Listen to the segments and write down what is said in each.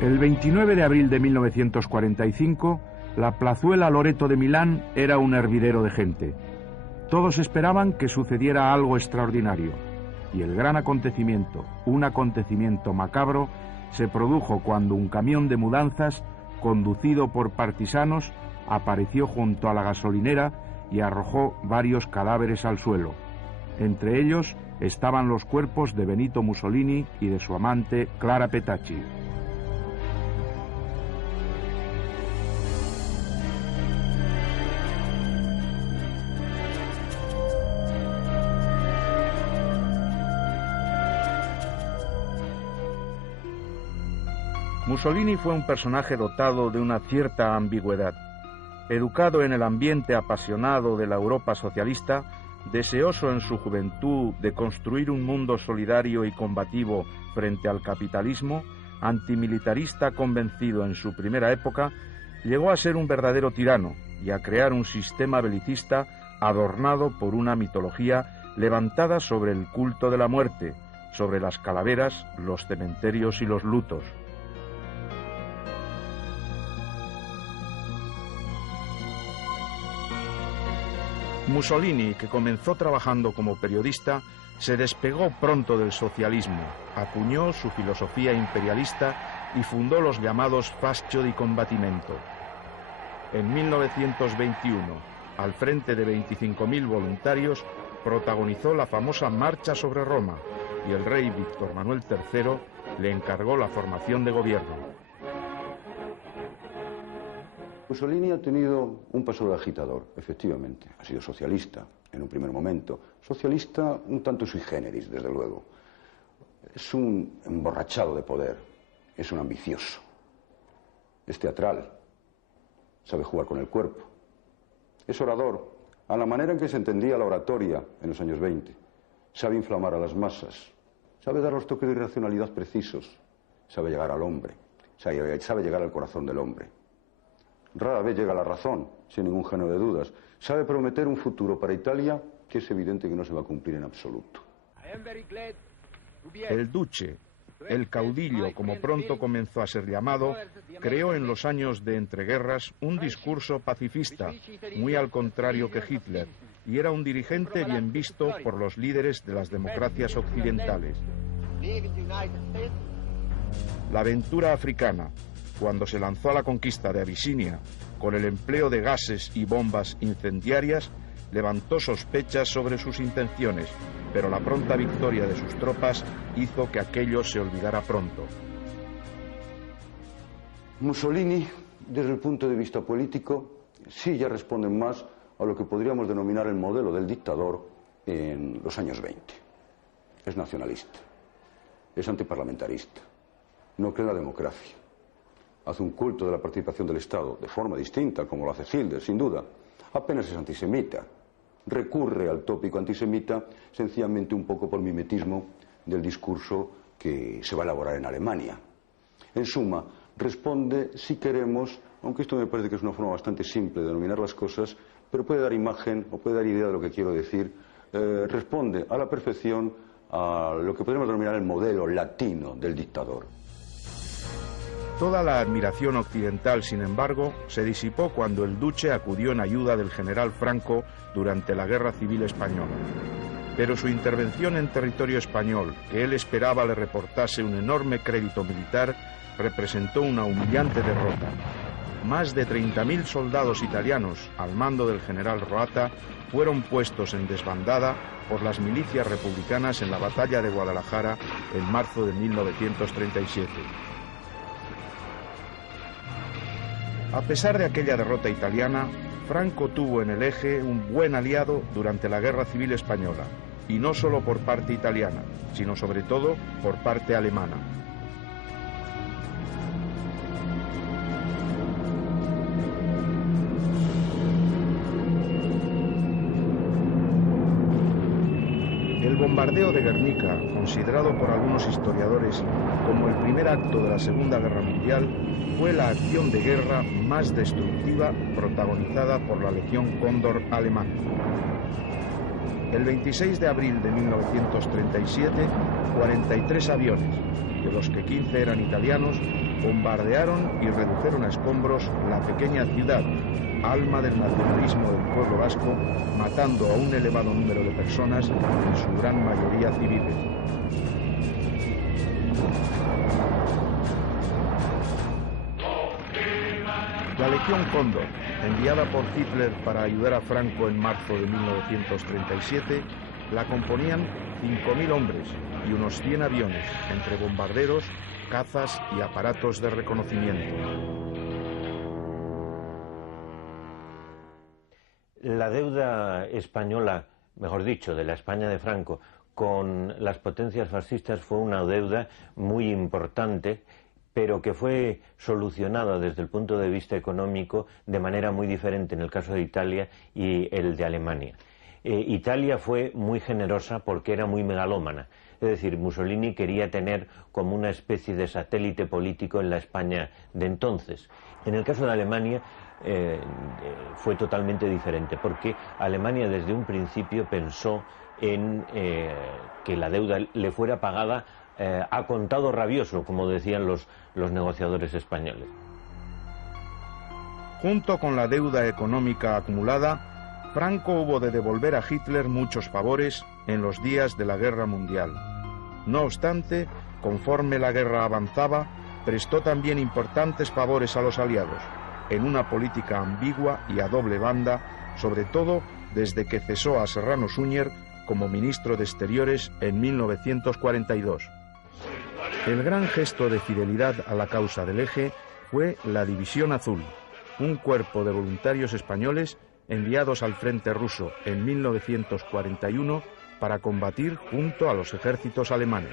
El 29 de abril de 1945, la plazuela Loreto de Milán era un hervidero de gente. Todos esperaban que sucediera algo extraordinario. Y el gran acontecimiento, un acontecimiento macabro, se produjo cuando un camión de mudanzas, conducido por partisanos, apareció junto a la gasolinera y arrojó varios cadáveres al suelo. Entre ellos estaban los cuerpos de Benito Mussolini y de su amante Clara Petacci. Mussolini fue un personaje dotado de una cierta ambigüedad. Educado en el ambiente apasionado de la Europa socialista, deseoso en su juventud de construir un mundo solidario y combativo frente al capitalismo, antimilitarista convencido en su primera época, llegó a ser un verdadero tirano y a crear un sistema belicista adornado por una mitología levantada sobre el culto de la muerte, sobre las calaveras, los cementerios y los lutos. Mussolini, que comenzó trabajando como periodista, se despegó pronto del socialismo, acuñó su filosofía imperialista y fundó los llamados Fascio di Combattimento. En 1921, al frente de 25.000 voluntarios, protagonizó la famosa Marcha sobre Roma y el rey Víctor Manuel III le encargó la formación de gobierno. Mussolini ha tenido un pasado de agitador, efectivamente. Ha sido socialista en un primer momento. Socialista un tanto sui generis, desde luego. Es un emborrachado de poder. Es un ambicioso. Es teatral. Sabe jugar con el cuerpo. Es orador, a la manera en que se entendía la oratoria en los años 20. Sabe inflamar a las masas. Sabe dar los toques de irracionalidad precisos. Sabe llegar al hombre. Sabe llegar al corazón del hombre. Rara vez llega a la razón, sin ningún género de dudas. Sabe prometer un futuro para Italia que es evidente que no se va a cumplir en absoluto. El duce, el caudillo, como pronto comenzó a ser llamado, creó en los años de entreguerras un discurso pacifista, muy al contrario que Hitler, y era un dirigente bien visto por los líderes de las democracias occidentales. La aventura africana, cuando se lanzó a la conquista de Abisinia con el empleo de gases y bombas incendiarias, levantó sospechas sobre sus intenciones, pero la pronta victoria de sus tropas hizo que aquello se olvidara pronto. Mussolini, desde el punto de vista político, sí ya responde más a lo que podríamos denominar el modelo del dictador en los años 20. Es nacionalista, es antiparlamentarista, no cree en la democracia. Hace un culto de la participación del Estado de forma distinta, como lo hace Hitler, sin duda. Apenas es antisemita. Recurre al tópico antisemita sencillamente un poco por mimetismo del discurso que se va a elaborar en Alemania. En suma, responde, si queremos, aunque esto me parece que es una forma bastante simple de denominar las cosas, pero puede dar imagen o puede dar idea de lo que quiero decir, responde a la perfección a lo que podemos denominar el modelo latino del dictador. Toda la admiración occidental, sin embargo, se disipó cuando el duce acudió en ayuda del general Franco durante la Guerra Civil Española. Pero su intervención en territorio español, que él esperaba le reportase un enorme crédito militar, representó una humillante derrota. Más de 30.000 soldados italianos, al mando del general Roata, fueron puestos en desbandada por las milicias republicanas en la batalla de Guadalajara en marzo de 1937. A pesar de aquella derrota italiana, Franco tuvo en el Eje un buen aliado durante la Guerra Civil Española, y no solo por parte italiana, sino sobre todo por parte alemana. El bombardeo de Guernica, considerado por algunos historiadores como el primer acto de la Segunda Guerra Mundial, fue la acción de guerra más destructiva protagonizada por la Legión Cóndor alemana. El 26 de abril de 1937, 43 aviones, de los que 15 eran italianos, bombardearon y redujeron a escombros la pequeña ciudad, alma del nacionalismo del pueblo vasco, matando a un elevado número de personas, en su gran mayoría civiles. La Legión Cóndor, enviada por Hitler para ayudar a Franco en marzo de 1937, la componían 5.000 hombres y unos 100 aviones, entre bombarderos, cazas y aparatos de reconocimiento. La deuda española, mejor dicho, de la España de Franco, con las potencias fascistas fue una deuda muy importante, pero que fue solucionada desde el punto de vista económico de manera muy diferente en el caso de Italia y el de Alemania. Italia fue muy generosa porque era muy megalómana, es decir, Mussolini quería tener como una especie de satélite político en la España de entonces. En el caso de Alemania fue totalmente diferente, porque Alemania desde un principio pensó en que la deuda le fuera pagada a contado rabioso, como decían los negociadores españoles. Junto con la deuda económica acumulada, Franco hubo de devolver a Hitler muchos favores en los días de la Guerra Mundial. No obstante, conforme la guerra avanzaba, prestó también importantes favores a los aliados, en una política ambigua y a doble banda, sobre todo desde que cesó a Serrano Suñer como ministro de Exteriores en 1942. El gran gesto de fidelidad a la causa del Eje fue la División Azul, un cuerpo de voluntarios españoles enviados al frente ruso en 1941 para combatir junto a los ejércitos alemanes.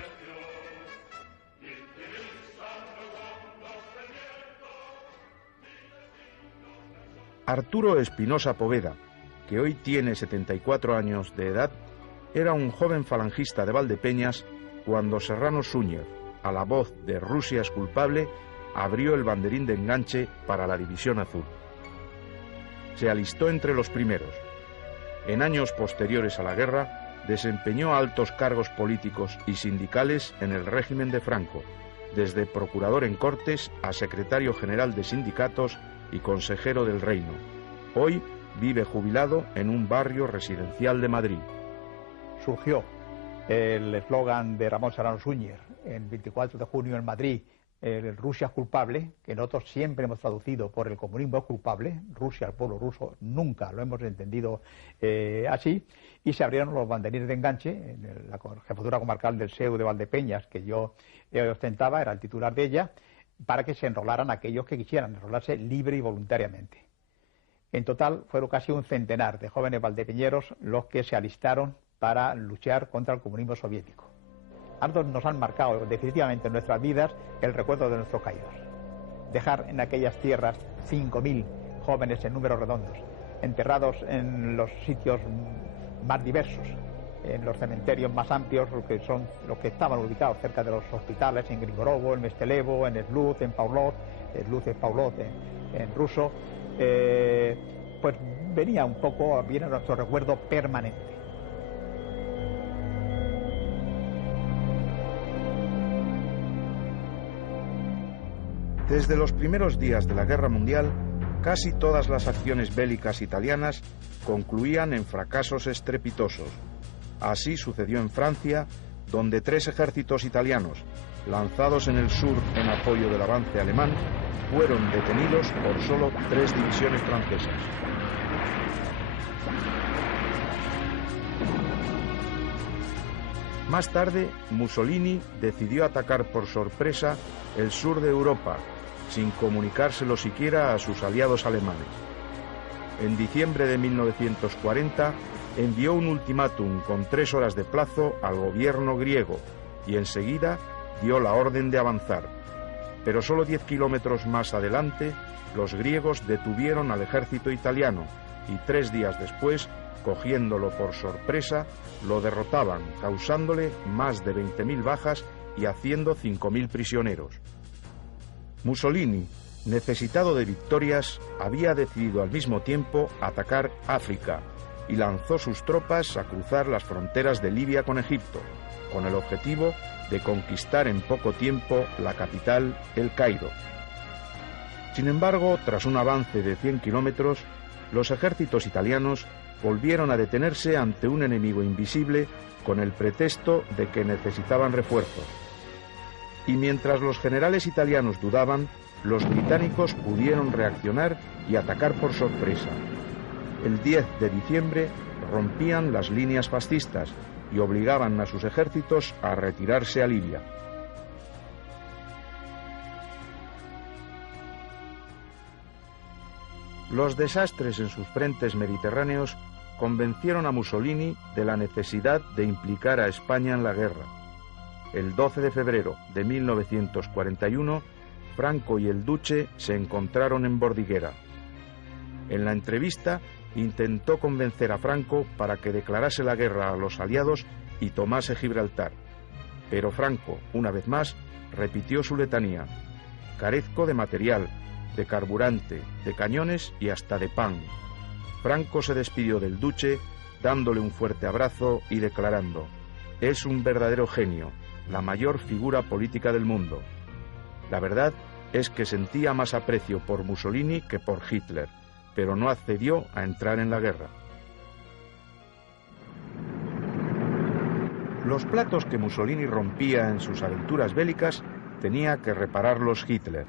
Arturo Espinosa Poveda, que hoy tiene 74 años de edad, era un joven falangista de Valdepeñas cuando Serrano Suñer, a la voz de Rusia es culpable, abrió el banderín de enganche para la División Azul. Se alistó entre los primeros. En años posteriores a la guerra, desempeñó altos cargos políticos y sindicales en el régimen de Franco, desde procurador en Cortes a secretario general de sindicatos y consejero del Reino. Hoy vive jubilado en un barrio residencial de Madrid. Surgió el eslogan de Ramón Serrano Suñer el 24 de junio en Madrid, Rusia es culpable, que nosotros siempre hemos traducido por el comunismo es culpable, Rusia, el pueblo ruso, nunca lo hemos entendido así, y se abrieron los banderines de enganche en la jefatura comarcal del SEU de Valdepeñas, que yo ostentaba, era el titular de ella, para que se enrolaran aquellos que quisieran enrolarse libre y voluntariamente. En total fueron casi un centenar de jóvenes valdepeñeros los que se alistaron para luchar contra el comunismo soviético. A nosotros nos han marcado definitivamente en nuestras vidas el recuerdo de nuestros caídos. Dejar en aquellas tierras 5.000 jóvenes en números redondos, enterrados en los sitios más diversos, en los cementerios más amplios, los que estaban ubicados cerca de los hospitales, en Grigorovo, en Mestelevo, en Sluz, en Pavlov, Sluz es Pavlov en ruso, pues viene nuestro recuerdo permanente. Desde los primeros días de la Guerra Mundial, casi todas las acciones bélicas italianas concluían en fracasos estrepitosos. Así sucedió en Francia, donde 3 ejércitos italianos, lanzados en el sur en apoyo del avance alemán, fueron detenidos por solo 3 divisiones francesas. Más tarde, Mussolini decidió atacar por sorpresa el sur de Europa, sin comunicárselo siquiera a sus aliados alemanes. En diciembre de 1940 envió un ultimátum con 3 horas de plazo al gobierno griego y enseguida dio la orden de avanzar. Pero solo 10 kilómetros más adelante, los griegos detuvieron al ejército italiano y 3 días después, cogiéndolo por sorpresa, lo derrotaban, causándole más de 20.000 bajas y haciendo 5.000 prisioneros. Mussolini, necesitado de victorias, había decidido al mismo tiempo atacar África, y lanzó sus tropas a cruzar las fronteras de Libia con Egipto, con el objetivo de conquistar en poco tiempo la capital, El Cairo. Sin embargo, tras un avance de 100 kilómetros, los ejércitos italianos volvieron a detenerse ante un enemigo invisible con el pretexto de que necesitaban refuerzos. Y mientras los generales italianos dudaban, los británicos pudieron reaccionar y atacar por sorpresa. El 10 de diciembre rompían las líneas fascistas y obligaban a sus ejércitos a retirarse a Libia. Los desastres en sus frentes mediterráneos convencieron a Mussolini de la necesidad de implicar a España en la guerra. El 12 de febrero de 1941, Franco y el Duce se encontraron en Bordighera. En la entrevista intentó convencer a Franco para que declarase la guerra a los aliados y tomase Gibraltar. Pero Franco, una vez más, repitió su letanía: carezco de material, de carburante, de cañones y hasta de pan. Franco se despidió del Duce dándole un fuerte abrazo y declarando: es un verdadero genio, la mayor figura política del mundo. La verdad es que sentía más aprecio por Mussolini que por Hitler, pero no accedió a entrar en la guerra. Los platos que Mussolini rompía en sus aventuras bélicas tenía que repararlos Hitler.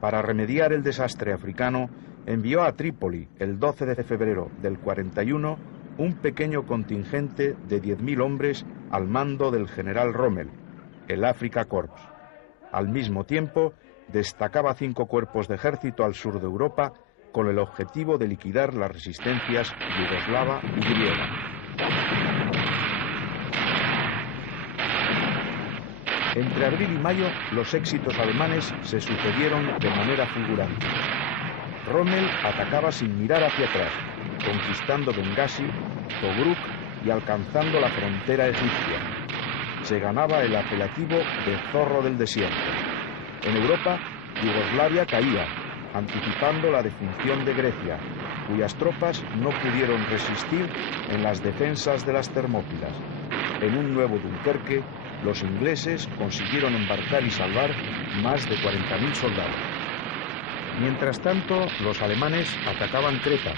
Para remediar el desastre africano, envió a Trípoli el 12 de febrero del 41 un pequeño contingente de 10.000 hombres al mando del general Rommel, el Afrika Korps. Al mismo tiempo, destacaba 5 cuerpos de ejército al sur de Europa con el objetivo de liquidar las resistencias yugoslava y griega. Entre abril y mayo, los éxitos alemanes se sucedieron de manera fulgurante. Rommel atacaba sin mirar hacia atrás, conquistando Bengasi, Tobruk y alcanzando la frontera egipcia. Se ganaba el apelativo de zorro del desierto. En Europa, Yugoslavia caía, anticipando la defunción de Grecia, cuyas tropas no pudieron resistir en las defensas de las Termópilas. En un nuevo Dunkerque, los ingleses consiguieron embarcar y salvar más de 40.000 soldados. Mientras tanto, los alemanes atacaban Creta,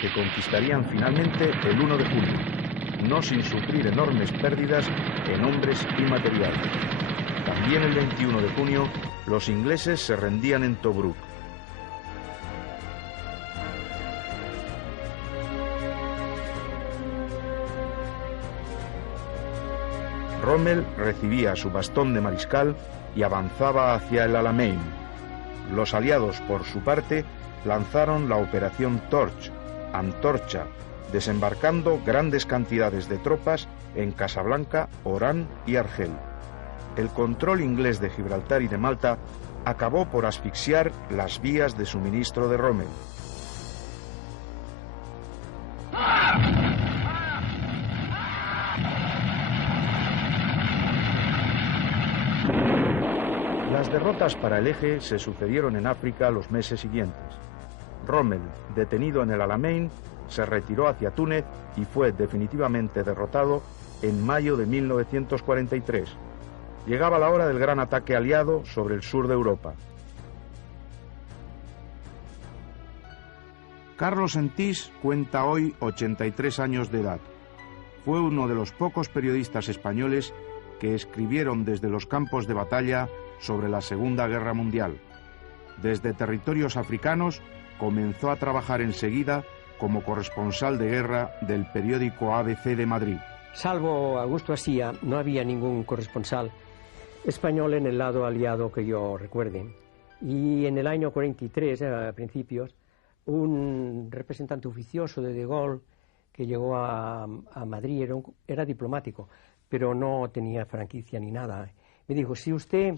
que conquistarían finalmente el 1 de julio, no sin sufrir enormes pérdidas en hombres y material. También el 21 de junio, los ingleses se rendían en Tobruk. Rommel recibía su bastón de mariscal y avanzaba hacia el Alamein. Los aliados, por su parte, lanzaron la operación Torch, Antorcha, desembarcando grandes cantidades de tropas en Casablanca, Orán y Argel. El control inglés de Gibraltar y de Malta acabó por asfixiar las vías de suministro de Rommel. Las derrotas para el Eje se sucedieron en África los meses siguientes. Rommel, detenido en el Alamein, se retiró hacia Túnez y fue definitivamente derrotado en mayo de 1943. Llegaba la hora del gran ataque aliado sobre el sur de Europa. Carlos Sentís cuenta hoy 83 años de edad. Fue uno de los pocos periodistas españoles que escribieron desde los campos de batalla sobre la Segunda Guerra Mundial. Desde territorios africanos comenzó a trabajar enseguida como corresponsal de guerra del periódico ABC de Madrid. Salvo Augusto Asía, no había ningún corresponsal español en el lado aliado que yo recuerde. Y en el año 43, a principios, un representante oficioso de Gaulle que llegó a Madrid, era diplomático, pero no tenía franquicia ni nada. Me dijo: si usted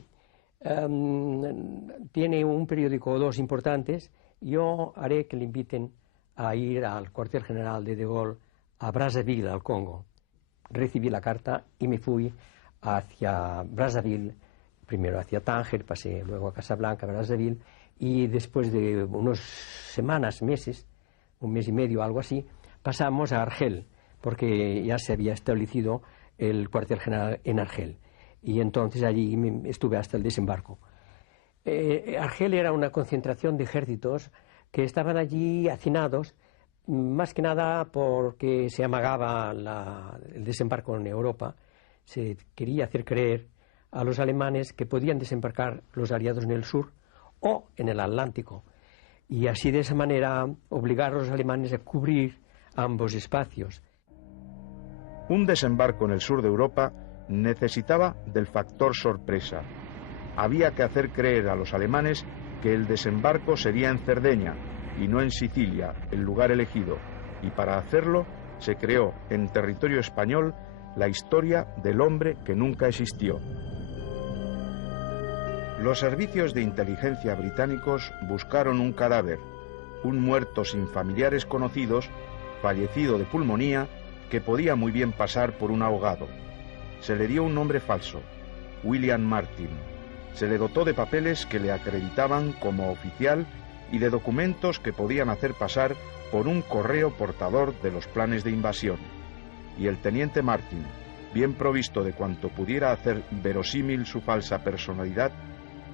tiene un periódico o dos importantes, yo haré que le inviten a ir al cuartel general de Gaulle a Brazzaville, al Congo. Recibí la carta y me fui hacia Brazzaville, primero hacia Tánger, pasé luego a Casablanca, Brazzaville, y después de unas semanas, meses, un mes y medio, algo así, pasamos a Argel, porque ya se había establecido el cuartel general en Argel. Y entonces allí estuve hasta el desembarco. Argel era una concentración de ejércitos que estaban allí hacinados, más que nada porque se amagaba el desembarco en Europa. Se quería hacer creer a los alemanes que podían desembarcar los aliados en el sur o en el Atlántico. Y así, de esa manera, obligar a los alemanes a cubrir ambos espacios. Un desembarco en el sur de Europa necesitaba del factor sorpresa. Había que hacer creer a los alemanes que el desembarco sería en Cerdeña y no en Sicilia, el lugar elegido, y para hacerlo se creó en territorio español la historia del hombre que nunca existió. Los servicios de inteligencia británicos buscaron un cadáver, un muerto sin familiares conocidos, fallecido de pulmonía, que podía muy bien pasar por un ahogado. Se le dio un nombre falso, William Martin. Se le dotó de papeles que le acreditaban como oficial y de documentos que podían hacer pasar por un correo portador de los planes de invasión. Y el teniente Martin, bien provisto de cuanto pudiera hacer verosímil su falsa personalidad,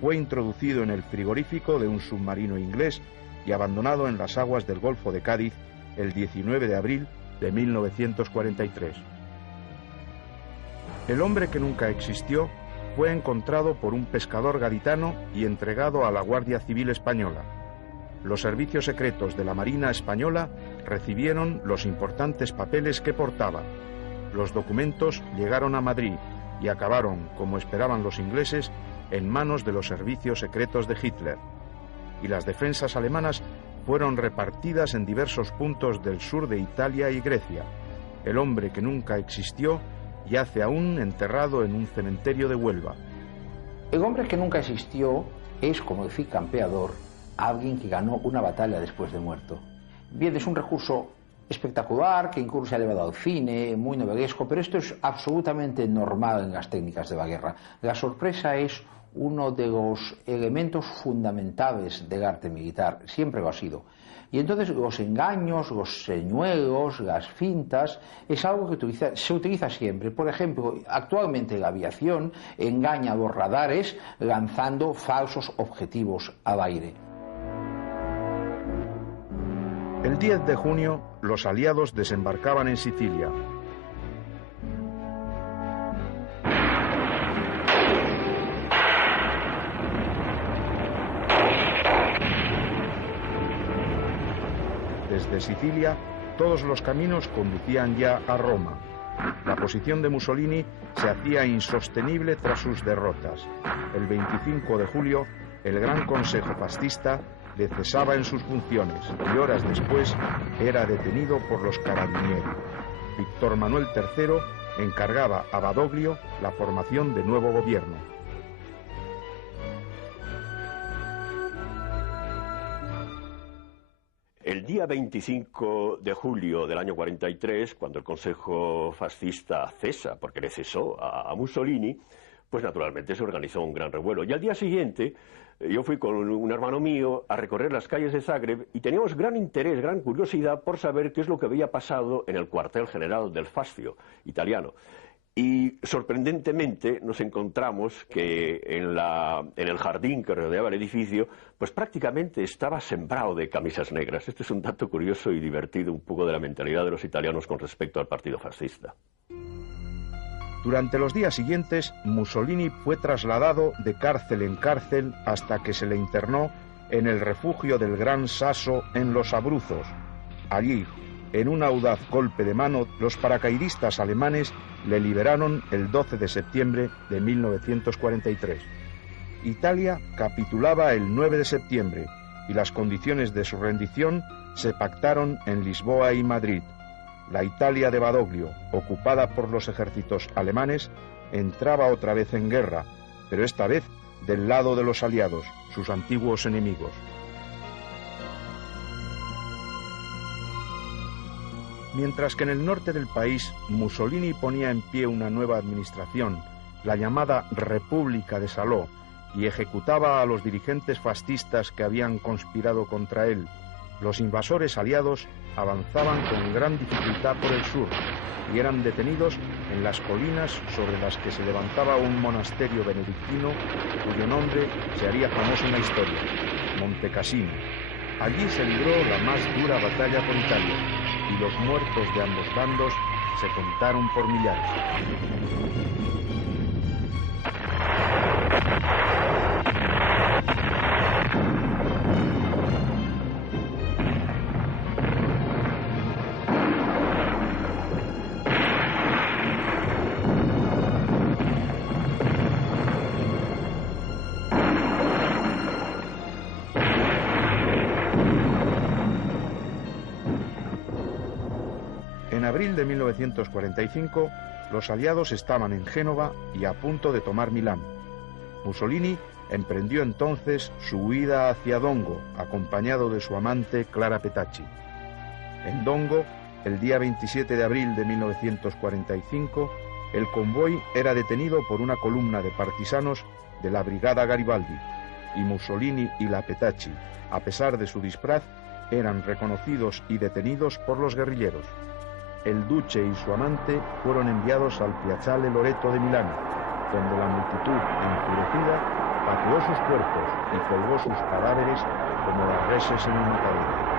fue introducido en el frigorífico de un submarino inglés y abandonado en las aguas del Golfo de Cádiz el 19 de abril de 1943. El hombre que nunca existió fue encontrado por un pescador gaditano y entregado a la Guardia Civil Española. Los servicios secretos de la Marina Española recibieron los importantes papeles que portaba. Los documentos llegaron a Madrid y acabaron, como esperaban los ingleses, en manos de los servicios secretos de Hitler. Y las defensas alemanas fueron repartidas en diversos puntos del sur de Italia y Grecia. El hombre que nunca existió yace aún enterrado en un cementerio de Huelva. El hombre que nunca existió es, como decía Campeador, alguien que ganó una batalla después de muerto. Bien, es un recurso espectacular, que incluso se ha llevado al cine, muy novelesco, pero esto es absolutamente normal en las técnicas de la guerra. La sorpresa es uno de los elementos fundamentales del arte militar, siempre lo ha sido. Y entonces los engaños, los señuelos, las fintas, es algo que se utiliza siempre. Por ejemplo, actualmente la aviación engaña a los radares lanzando falsos objetivos al aire. El 10 de junio, los aliados desembarcaban en Sicilia. Desde Sicilia, todos los caminos conducían ya a Roma. La posición de Mussolini se hacía insostenible tras sus derrotas. El 25 de julio, el Gran Consejo Fascista le cesaba en sus funciones y horas después era detenido por los Carabinieri. Víctor Manuel III encargaba a Badoglio la formación de nuevo gobierno. El día 25 de julio del año 43, cuando el Consejo Fascista cesa, porque le cesó a Mussolini, pues naturalmente se organizó un gran revuelo. Y al día siguiente yo fui con un hermano mío a recorrer las calles de Zagreb y teníamos gran interés, gran curiosidad por saber qué es lo que había pasado en el cuartel general del Fascio italiano. Y sorprendentemente nos encontramos que en el jardín que rodeaba el edificio, pues prácticamente estaba sembrado de camisas negras. Este es un dato curioso y divertido un poco de la mentalidad de los italianos con respecto al partido fascista. Durante los días siguientes, Mussolini fue trasladado de cárcel en cárcel hasta que se le internó en el refugio del Gran Sasso en Los Abruzos. Allí, en un audaz golpe de mano, los paracaidistas alemanes le liberaron el 12 de septiembre de 1943. Italia capitulaba el 9 de septiembre y las condiciones de su rendición se pactaron en Lisboa y Madrid. La Italia de Badoglio, ocupada por los ejércitos alemanes, entraba otra vez en guerra, pero esta vez del lado de los aliados, sus antiguos enemigos. Mientras que en el norte del país Mussolini ponía en pie una nueva administración, la llamada República de Salò, y ejecutaba a los dirigentes fascistas que habían conspirado contra él, los invasores aliados avanzaban con gran dificultad por el sur y eran detenidos en las colinas sobre las que se levantaba un monasterio benedictino cuyo nombre se haría famoso en la historia, Monte Cassino. Allí se libró la más dura batalla por Italia y los muertos de ambos bandos se contaron por millares. En abril de 1945, los aliados estaban en Génova y a punto de tomar Milán. Mussolini emprendió entonces su huida hacia Dongo, acompañado de su amante Clara Petacci. En Dongo, el día 27 de abril de 1945, el convoy era detenido por una columna de partisanos de la Brigada Garibaldi, y Mussolini y la Petacci, a pesar de su disfraz, eran reconocidos y detenidos por los guerrilleros. El duce y su amante fueron enviados al Piazzale Loreto de Milán, donde la multitud, enfurecida, pateó sus cuerpos y colgó sus cadáveres como las reses en un matadero.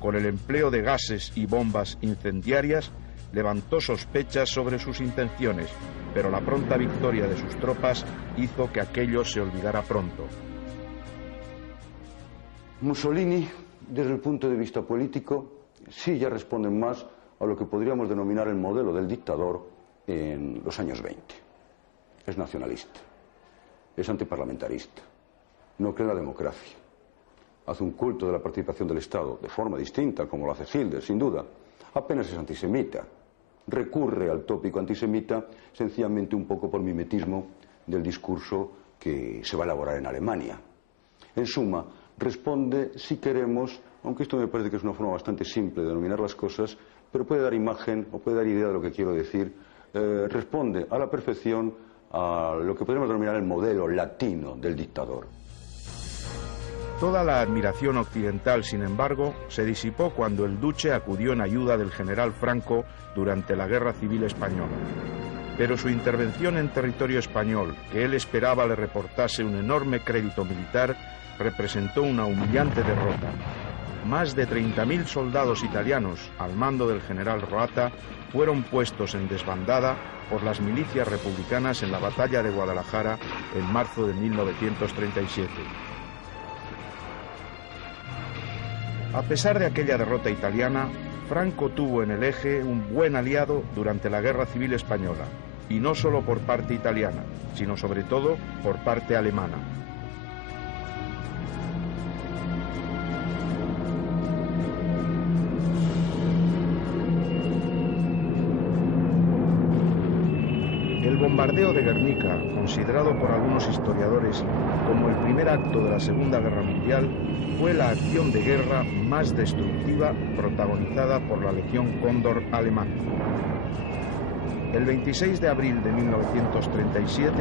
Con el empleo de gases y bombas incendiarias, levantó sospechas sobre sus intenciones, pero la pronta victoria de sus tropas hizo que aquello se olvidara pronto. Mussolini, desde el punto de vista político, sí ya responde más a lo que podríamos denominar el modelo del dictador en los años 20. Es nacionalista, es antiparlamentarista, no cree en la democracia. Hace un culto de la participación del Estado de forma distinta, como lo hace Hitler, sin duda. Apenas es antisemita. Recurre al tópico antisemita sencillamente un poco por mimetismo del discurso que se va a elaborar en Alemania. En suma, responde, si queremos, aunque esto me parece que es una forma bastante simple de denominar las cosas, pero puede dar imagen o puede dar idea de lo que quiero decir, responde a la perfección a lo que podemos denominar el modelo latino del dictador. Toda la admiración occidental, sin embargo, se disipó cuando el duce acudió en ayuda del general Franco durante la Guerra Civil Española. Pero su intervención en territorio español, que él esperaba le reportase un enorme crédito militar, representó una humillante derrota. Más de 30.000 soldados italianos, al mando del general Roata, fueron puestos en desbandada por las milicias republicanas en la batalla de Guadalajara en marzo de 1937. A pesar de aquella derrota italiana, Franco tuvo en el Eje un buen aliado durante la Guerra Civil Española, y no solo por parte italiana, sino sobre todo por parte alemana. El bombardeo de Guernica, considerado por algunos historiadores como el primer acto de la Segunda Guerra Mundial, fue la acción de guerra más destructiva protagonizada por la Legión Cóndor alemana. El 26 de abril de 1937,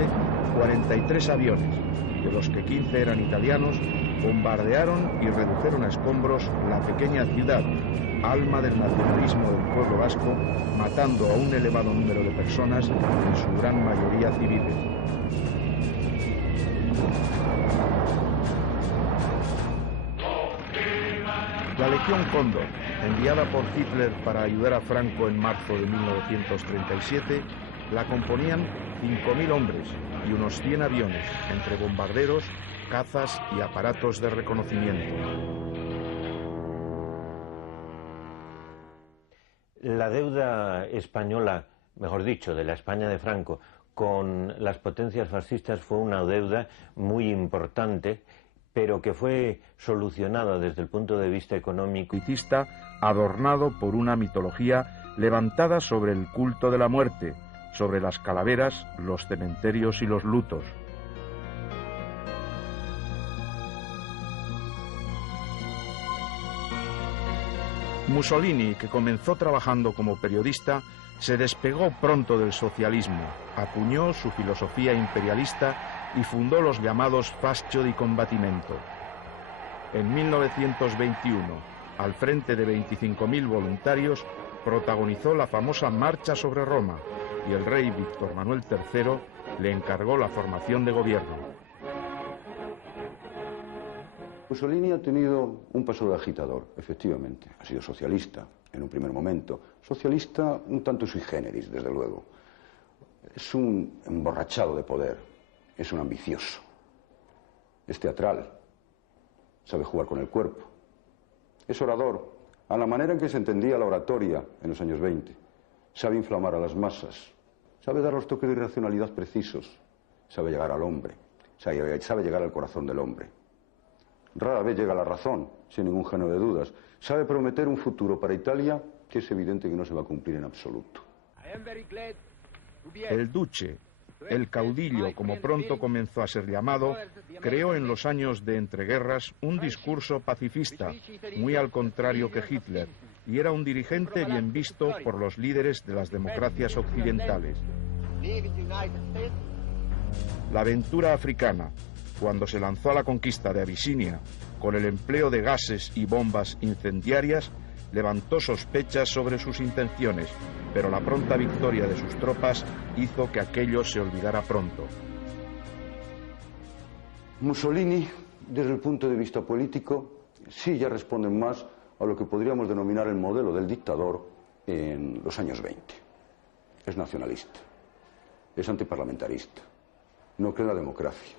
43 aviones, de los que 15 eran italianos, bombardearon y redujeron a escombros la pequeña ciudad, alma del nacionalismo del pueblo vasco, matando a un elevado número de personas, en su gran mayoría civiles. La Legión Cóndor, enviada por Hitler para ayudar a Franco en marzo de 1937, la componían 5.000 hombres y unos 100 aviones, entre bombarderos, cazas y aparatos de reconocimiento. La deuda española, mejor dicho, de la España de Franco, con las potencias fascistas fue una deuda muy importante, pero que fue solucionada desde el punto de vista económico. Adornado por una mitología levantada sobre el culto de la muerte, sobre las calaveras, los cementerios y los lutos. Mussolini, que comenzó trabajando como periodista, se despegó pronto del socialismo, acuñó su filosofía imperialista y fundó los llamados Fascio di Combattimento. En 1921, al frente de 25.000 voluntarios, protagonizó la famosa Marcha sobre Roma y el rey Víctor Manuel III le encargó la formación de gobierno. Mussolini ha tenido un pasado de agitador, efectivamente. Ha sido socialista en un primer momento. Socialista un tanto sui generis, desde luego. Es un emborrachado de poder. Es un ambicioso. Es teatral. Sabe jugar con el cuerpo. Es orador, a la manera en que se entendía la oratoria en los años 20. Sabe inflamar a las masas. Sabe dar los toques de irracionalidad precisos. Sabe llegar al hombre. Sabe llegar al corazón del hombre. Rara vez llega a la razón, sin ningún género de dudas. Sabe prometer un futuro para Italia que es evidente que no se va a cumplir en absoluto. El duce, el caudillo, como pronto comenzó a ser llamado, creó en los años de entreguerras un discurso pacifista, muy al contrario que Hitler, y era un dirigente bien visto por los líderes de las democracias occidentales. La aventura africana, cuando se lanzó a la conquista de Abisinia con el empleo de gases y bombas incendiarias, levantó sospechas sobre sus intenciones, pero la pronta victoria de sus tropas hizo que aquello se olvidara pronto. Mussolini, desde el punto de vista político, sí ya responde más a lo que podríamos denominar el modelo del dictador en los años 20. Es nacionalista, es antiparlamentarista, no cree en la democracia.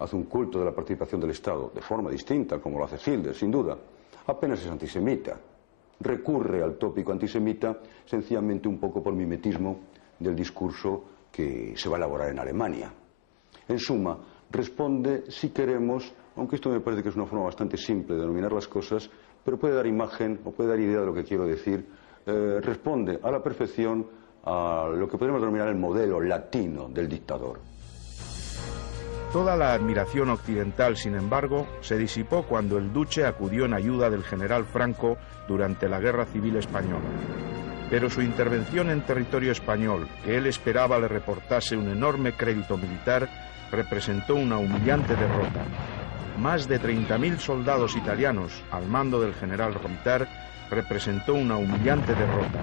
Hace un culto de la participación del Estado de forma distinta, como lo hace Hitler, sin duda. Apenas es antisemita. Recurre al tópico antisemita sencillamente un poco por mimetismo del discurso que se va a elaborar en Alemania. En suma, responde, si queremos, aunque esto me parece que es una forma bastante simple de denominar las cosas, pero puede dar imagen o puede dar idea de lo que quiero decir, responde a la perfección a lo que podemos denominar el modelo latino del dictador. Toda la admiración occidental, sin embargo, se disipó cuando el duce acudió en ayuda del general Franco durante la Guerra Civil Española. Pero su intervención en territorio español, que él esperaba le reportase un enorme crédito militar, representó una humillante derrota. Más de 30.000 soldados italianos al mando del general Reuter representó una humillante derrota.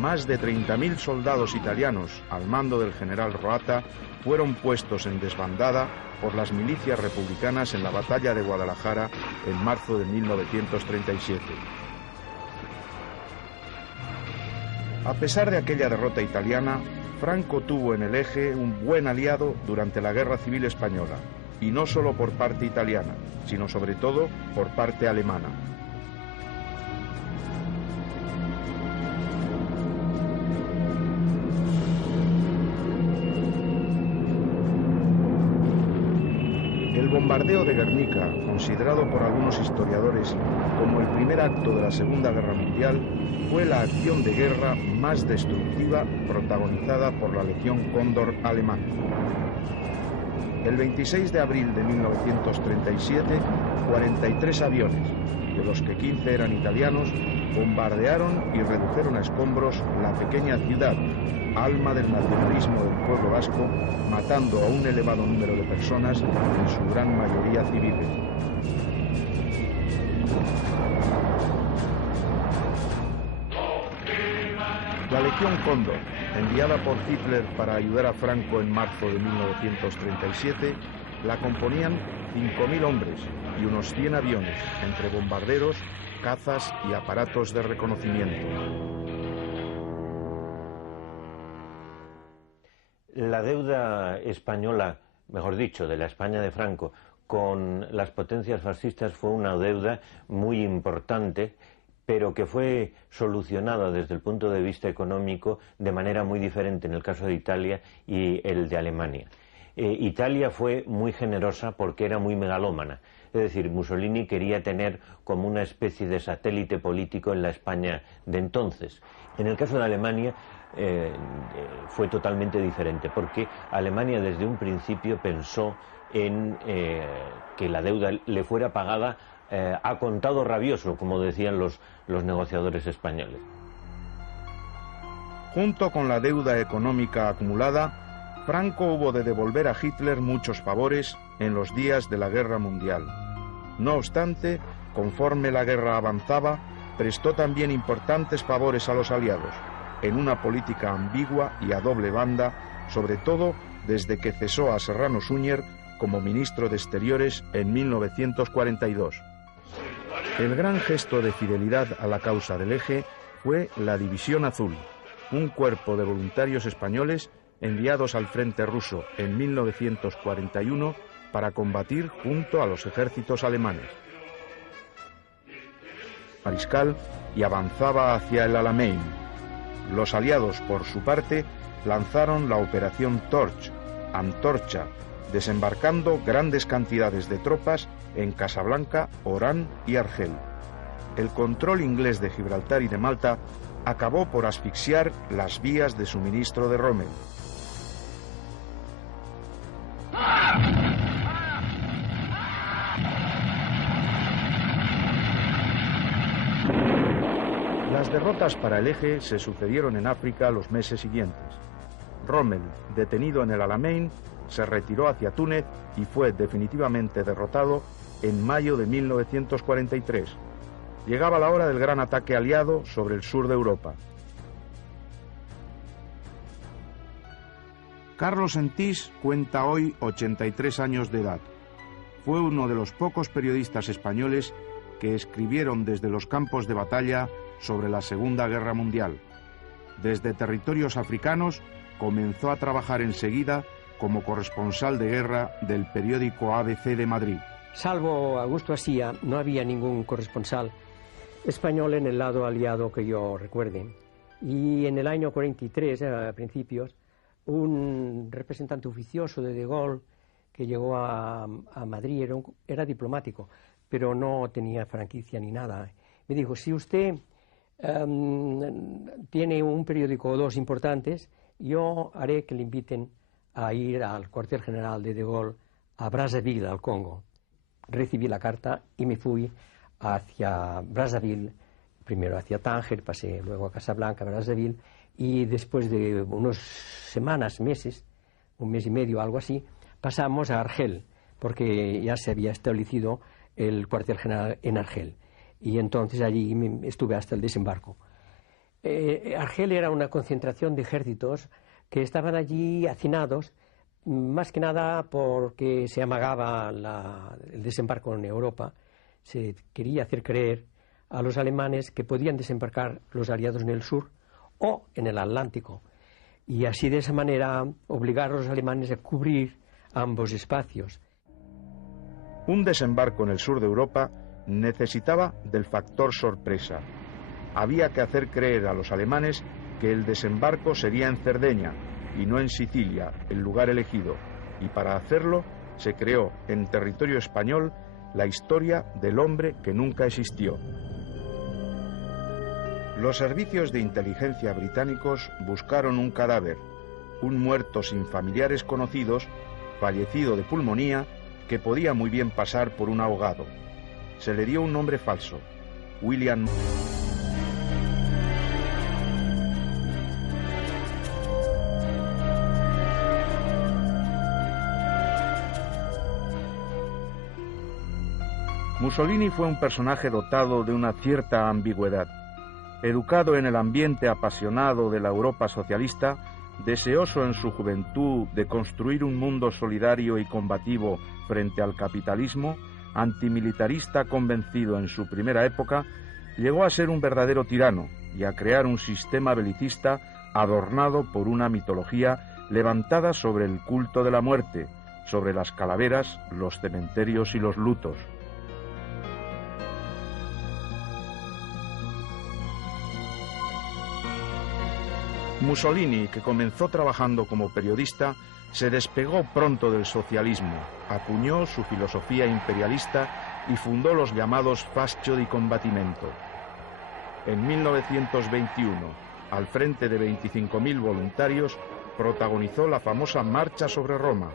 Más de 30.000 soldados italianos al mando del general Roata fueron puestos en desbandada por las milicias republicanas en la batalla de Guadalajara en marzo de 1937. A pesar de aquella derrota italiana, Franco tuvo en el Eje un buen aliado durante la Guerra Civil Española, y no solo por parte italiana, sino sobre todo por parte alemana. El bombardeo de Guernica, considerado por algunos historiadores como el primer acto de la Segunda Guerra Mundial, fue la acción de guerra más destructiva protagonizada por la Legión Cóndor alemana. El 26 de abril de 1937, 43 aviones, de los que 15 eran italianos, bombardearon y redujeron a escombros la pequeña ciudad, alma del nacionalismo del pueblo vasco, matando a un elevado número de personas, en su gran mayoría civiles. La Legión Cóndor, enviada por Hitler para ayudar a Franco en marzo de 1937, la componían 5.000 hombres y unos 100 aviones, entre bombarderos, cazas y aparatos de reconocimiento. La deuda española, mejor dicho, de la España de Franco, con las potencias fascistas fue una deuda muy importante, pero que fue solucionada desde el punto de vista económico de manera muy diferente en el caso de Italia y el de Alemania. Italia fue muy generosa porque era muy megalómana. Es decir, Mussolini quería tener como una especie de satélite político en la España de entonces. En el caso de Alemania fue totalmente diferente, porque Alemania desde un principio pensó en que la deuda le fuera pagada a contado rabioso, como decían los negociadores españoles. Junto con la deuda económica acumulada, Franco hubo de devolver a Hitler muchos favores en los días de la Guerra Mundial. No obstante, conforme la guerra avanzaba, prestó también importantes favores a los aliados, en una política ambigua y a doble banda, sobre todo desde que cesó a Serrano Suñer como ministro de Exteriores en 1942. El gran gesto de fidelidad a la causa del Eje fue la División Azul, un cuerpo de voluntarios españoles enviados al frente ruso en 1941 para combatir junto a los ejércitos alemanes. Mariscal y avanzaba hacia el Alamein. Los aliados, por su parte, lanzaron la Operación Torch, Antorcha, desembarcando grandes cantidades de tropas en Casablanca, Orán y Argel. El control inglés de Gibraltar y de Malta acabó por asfixiar las vías de suministro de Rommel. Las derrotas para el Eje se sucedieron en África los meses siguientes. Rommel, detenido en el Alamein, se retiró hacia Túnez y fue definitivamente derrotado en mayo de 1943. Llegaba la hora del gran ataque aliado sobre el sur de Europa. Carlos Sentís cuenta hoy 83 años de edad. Fue uno de los pocos periodistas españoles que escribieron desde los campos de batalla sobre la Segunda Guerra Mundial. Desde territorios africanos comenzó a trabajar enseguida como corresponsal de guerra del periódico ABC de Madrid. Salvo Augusto Asía, no había ningún corresponsal español en el lado aliado que yo recuerde. Y en el año 43, a principios, un representante oficioso de Gaulle que llegó a Madrid, era diplomático, pero no tenía franquicia ni nada. Me dijo, si usted tiene un periódico o dos importantes, yo haré que le inviten a ir al cuartel general de Gaulle a Brazzaville, al Congo. Recibí la carta y me fui hacia Brazzaville, primero hacia Tánger, pasé luego a Casablanca, Brazzaville, y después de unas semanas, meses, un mes y medio, algo así, pasamos a Argel, porque ya se había establecido el cuartel general en Argel. Y entonces allí estuve hasta el desembarco. Argel era una concentración de ejércitos que estaban allí hacinados, más que nada porque se amagaba el desembarco en Europa. Se quería hacer creer a los alemanes que podían desembarcar los aliados en el sur o en el Atlántico. Y así, de esa manera, obligar a los alemanes a cubrir ambos espacios. Un desembarco en el sur de Europa necesitaba del factor sorpresa. Había que hacer creer a los alemanes que el desembarco sería en Cerdeña y no en Sicilia, el lugar elegido, y para hacerlo se creó en territorio español la historia del hombre que nunca existió. Los servicios de inteligencia británicos buscaron un cadáver, un muerto sin familiares conocidos, fallecido de pulmonía, que podía muy bien pasar por un ahogado. Se le dio un nombre falso, William. Mussolini fue un personaje dotado de una cierta ambigüedad. Educado en el ambiente apasionado de la Europa socialista, deseoso en su juventud de construir un mundo solidario y combativo frente al capitalismo, antimilitarista convencido en su primera época, llegó a ser un verdadero tirano y a crear un sistema belicista adornado por una mitología levantada sobre el culto de la muerte, sobre las calaveras, los cementerios y los lutos. Mussolini, que comenzó trabajando como periodista, se despegó pronto del socialismo, acuñó su filosofía imperialista y fundó los llamados Fascio di Combattimento. En 1921, al frente de 25.000 voluntarios, protagonizó la famosa Marcha sobre Roma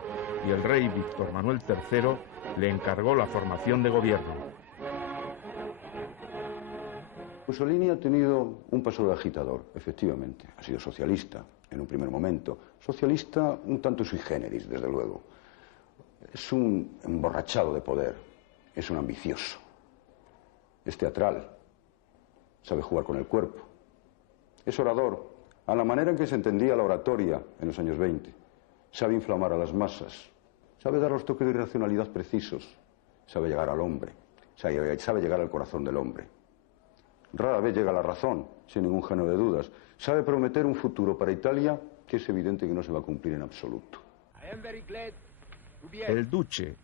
y el rey Víctor Manuel III le encargó la formación de gobierno. Mussolini ha tenido un pasado de agitador, efectivamente. Ha sido socialista en un primer momento. Socialista un tanto sui generis, desde luego. Es un emborrachado de poder, es un ambicioso. Es teatral, sabe jugar con el cuerpo. Es orador, a la manera en que se entendía la oratoria en los años 20. Sabe inflamar a las masas, sabe dar los toques de racionalidad precisos, sabe llegar al hombre, sabe llegar al corazón del hombre. Rara vez llega a la razón, sin ningún género de dudas. Sabe prometer un futuro para Italia que es evidente que no se va a cumplir en absoluto. El duce,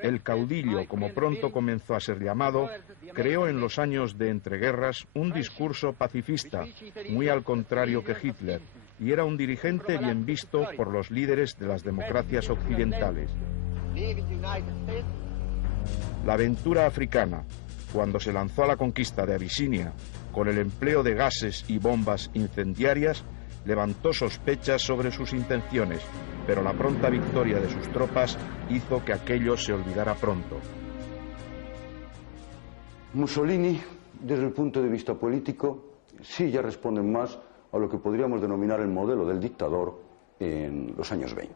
el caudillo, como pronto comenzó a ser llamado, creó en los años de entreguerras un discurso pacifista, muy al contrario que Hitler, y era un dirigente bien visto por los líderes de las democracias occidentales. La aventura africana, cuando se lanzó a la conquista de Abisinia, con el empleo de gases y bombas incendiarias, levantó sospechas sobre sus intenciones, pero la pronta victoria de sus tropas hizo que aquello se olvidara pronto. Mussolini, desde el punto de vista político, sí ya responde más a lo que podríamos denominar el modelo del dictador en los años 20.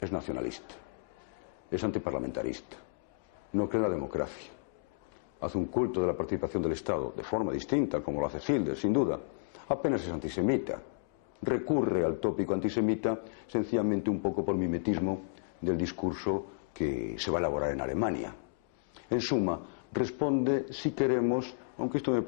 Es nacionalista, es antiparlamentarista, no cree en la democracia, hace un culto de la participación del Estado de forma distinta, como lo hace Hitler, sin duda. Apenas es antisemita, recurre al tópico antisemita sencillamente un poco por mimetismo del discurso que se va a elaborar en Alemania. En suma, responde, si queremos, aunque esto me